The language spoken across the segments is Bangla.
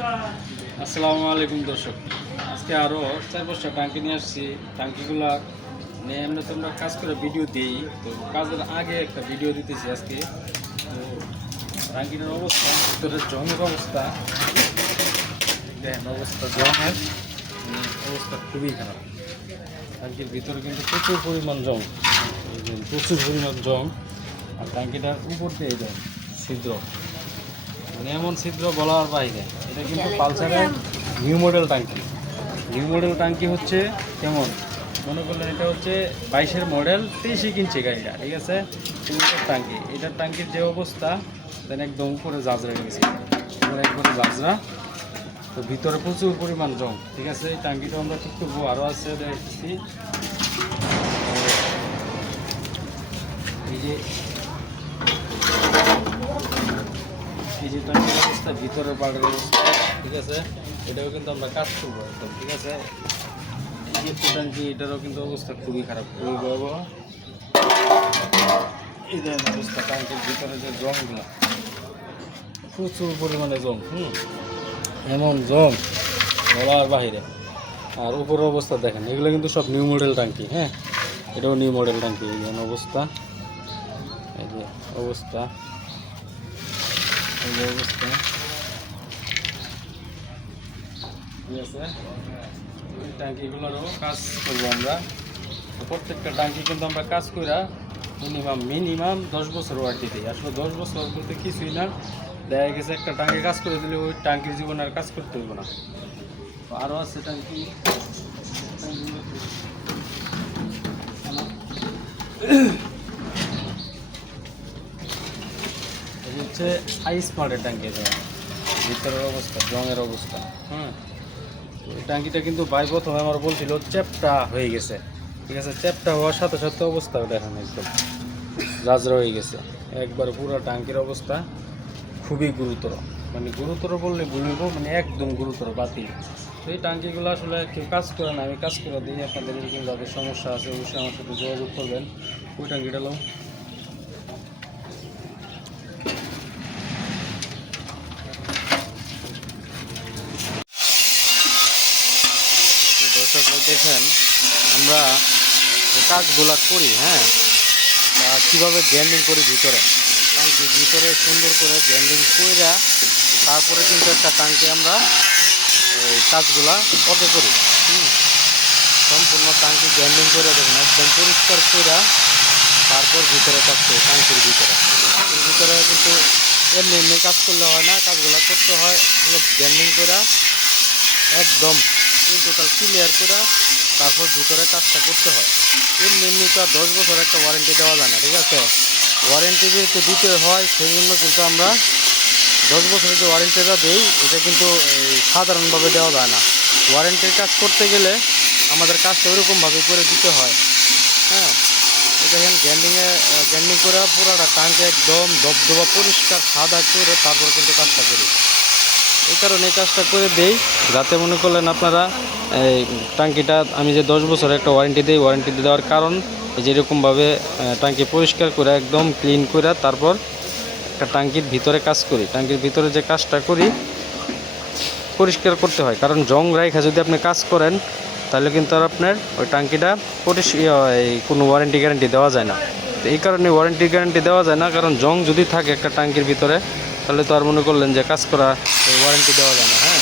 আসসালামু আলাইকুম দর্শক, আজকে আরও 4-5টা টাঙ্কি নিয়ে আসছি। টাঙ্কিগুলা নিয়ে আমরা তোমরা কাজ করে ভিডিও দিই, তো কাজের আগে একটা ভিডিও দিতেছি আজকে। তো টাঙ্কিটার অবস্থা, ভিতরের জমের অবস্থা দেখেন, অবস্থা জমের অবস্থা খুবই খারাপ। টাঙ্কির ভিতরে কিন্তু প্রচুর পরিমাণ জং, প্রচুর পরিমাণ জং। আর টাঙ্কিটার উপর দিয়ে জং ছিদ্র, মানে এমন ছিদ্র বলার বাইরে। এটা কিন্তু পালসারের নিউ মডেল টাঙ্কি। নিউ মডেল টাঙ্কি হচ্ছে কেমন, মনে করলেন এটা হচ্ছে 22-এর মডেল, 23-এ কিনছে গাড়িটা, ঠিক আছে। টাঙ্কি, এটার টাঙ্কির যে অবস্থা দেন একদম উপরে জাজরা গেছে, উপরে একবারে জাজরা। তো ভিতরে প্রচুর পরিমাণ জং, ঠিক আছে। এই টাঙ্কিটা আমরা ঠিক করবো, আরও আছে দেখছি। এই যে টাঙ্কির অবস্থা, ভিতরের পাড়ের অবস্থা, ঠিক আছে। এটাও কিন্তু আমরা কাজ করবো একদম, ঠিক আছে। এই যে টাঙ্কি, এটারও কিন্তু অবস্থা খুবই খারাপ, খুবই ভয়াবহ। এই ধরনের অবস্থা, টাঙ্কির ভিতরে যে জংগুলো, প্রচুর পরিমাণে জং, এমন জং বলার বাহিরে। আর উপরের অবস্থা দেখেন, এগুলো কিন্তু সব নিউ মডেল টাঙ্কি, হ্যাঁ, এটাও নিউ মডেল টাঙ্কি। এই যে অবস্থা, এই যে অবস্থা, এই যে অবস্থা, ঠিক আছে। এই টাঙ্কিগুলোরও কাজ করবো আমরা। প্রত্যেকটা টাঙ্কি কিন্তু আমরা কাজ করা মিনিমাম 10 বছর ওয়ারেন্টি দিই। আসলে 10 বছর বলতে কিছুই না, দেখা গেছে একটা টাঙ্কি কাজ করে দিলে ওই টাঙ্কির জীবন আর কাজ করতে হইব না। আরও আছে টাঙ্কি, হচ্ছে সাইজ স্মার্টের টাঙ্কি। ভিতরের অবস্থা, জংয়ের অবস্থা, এই টাঙ্কিটা কিন্তু ভাই প্রথমে আমার বলছিল চ্যাপটা হয়ে গেছে, ঠিক আছে। চ্যাপটা হওয়ার সাথে সাথে অবস্থাও দেখেন একদম জাজরা হয়ে গেছে একবার। পুরো টাঙ্কির অবস্থা খুবই গুরুতর, মানে গুরুতর বললে বলবো, মানে একদম গুরুতর বাতিল। তো এই টাঙ্কিগুলো আসলে কেউ কাজ করে না, আমি কাজ করে দিই। আপনাদের এরকম যাদের সমস্যা আছে অবশ্যই আমার সাথে যোগাযোগ করবেন। ওই টাঙ্কিটা লো, দর্শক দেখেন আমরা যে কাজগুলা করি, হ্যাঁ, কীভাবে গ্যান্ডিং করি ভিতরে, টাঙ্কির ভিতরে সুন্দর করে গ্যান্ডিং কইরা তারপরে কিন্তু একটা টাঙ্কি আমরা এই কাজগুলা পরে করি। সম্পূর্ণ টাঙ্কি গ্যান্ডিং করে দেখুন একদম পরিষ্কার কইরা তারপর ভিতরে কাজ করি। টাঙ্কির ভিতরে কিন্তু এমনি এমনি কাজ করলে হয় না, কাজগুলো করতে হয় আসলে গ্যান্ডিং করা একদম টোটাল ক্লিয়ার করে তারপর ভিতরে কাজটা করতে হয়। এমনি এমনি তো 10 বছর একটা ওয়ারেন্টি দেওয়া যায় না, ঠিক আছে। ওয়ারেন্টি যেহেতু দিতে হয় সেই জন্য কিন্তু আমরা 10 বছরের যে ওয়ারেন্টিটা দিই এটা কিন্তু সাধারণভাবে দেওয়া যায় না। ওয়ারেন্টির কাজ করতে গেলে আমাদের কাজটা ওইরকমভাবে করে দিতে হয়, হ্যাঁ। দেখেন গ্যান্ডিং করে পুরোটা টাঙ্কি একদম দবদবা পরিষ্কার সাদা করে তারপর কিন্তু কাজটা করি। এই কারণে এই কাজটা করে দেই যাতে মনে করলেন আপনারা এই টাঙ্কিটা আমি যে 10 বছর একটা ওয়ারেন্টি দিই, ওয়ারেন্টি দেওয়ার কারণ যেরকমভাবে টাঙ্কি পরিষ্কার করে একদম ক্লিন করে তারপর একটা টাঙ্কির ভিতরে কাজ করি। টাঙ্কির ভিতরে যে কাজটা করি পরিষ্কার করতে হয়, কারণ জং রাইখা যদি আপনি কাজ করেন তাহলে কিন্তু আর আপনার ওই টাঙ্কিটা কোনো ওয়ারেন্টি গ্যারান্টি দেওয়া যায় না। তো এই কারণে ওয়ারেন্টি গ্যারান্টি দেওয়া যায় না, কারণ জং যদি থাকে একটা টাঙ্কির ভিতরে তাহলে তো আর মনে করলেন যে কাজ করা ওয়ারেন্টি দেওয়া যায় না, হ্যাঁ।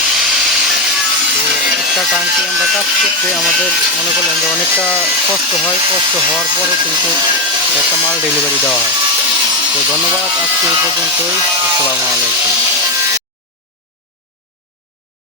তো একটা টাঙ্কি আমরা কাজ করতে আমাদের মনে করলেন যে অনেকটা কষ্ট হয়, কষ্ট হওয়ার পরে কিন্তু একটা মাল ডেলিভারি দেওয়া হয়। তো ধন্যবাদ, আজকে এই পর্যন্তই। আসসালামু আলাইকুম।